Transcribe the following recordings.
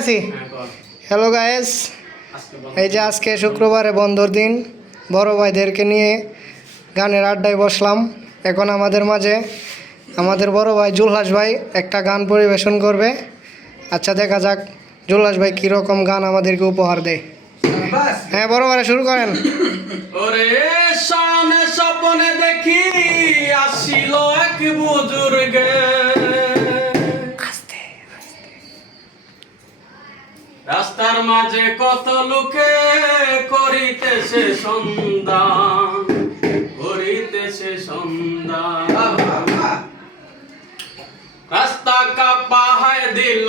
আছি। Hello guys এই যে আজকে শুক্রবারে বন্ধর দিন, বড় ভাইদেরকে নিয়ে গানের আড্ডায় বসলাম। এখন আমাদের মাঝে আমাদের বড় ভাই জুলহাস ভাই একটা গান পরিবেশন করবে। আচ্ছা দেখা যাক জুলহাস ভাই কীরকম গান আমাদেরকে উপহার দেয়। হ্যাঁ বড় ভাই, শুরু করেন। দেখি, আসিল এক বুজুর্গে। রাস্তার মাঝে কত লোকে করিতেছে সন্ধান করিতেছে সন্ধান। রাস্তা কাপা দিল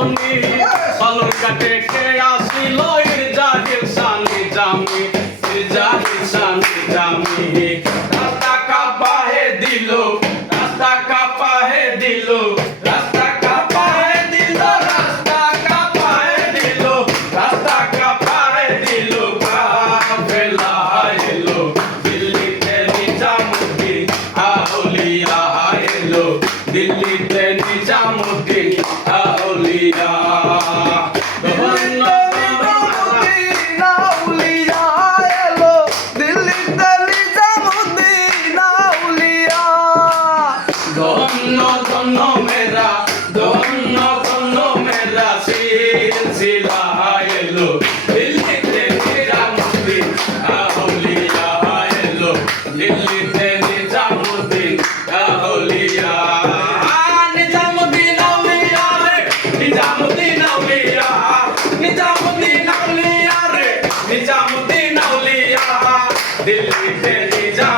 পাইছনি বালুর ঘাটে কে আসিল ইরজা ইরসানি জামি ইরজা ইরসানি জামি। রাস্তা কাপা হে দিল, রাস্তা কাপা হে দিল, রাস্তা কাপা হে দিল, রাস্তা কাপা হে দিল, রাস্তা কাপা হে দিল কাফেলা এলো, দিল্লিতে নিজামুদ্দিন, আউলিয়া এলো, দিল্লিতে নিজামুদ্দিন আউলিয়া दिल्ली से ले जा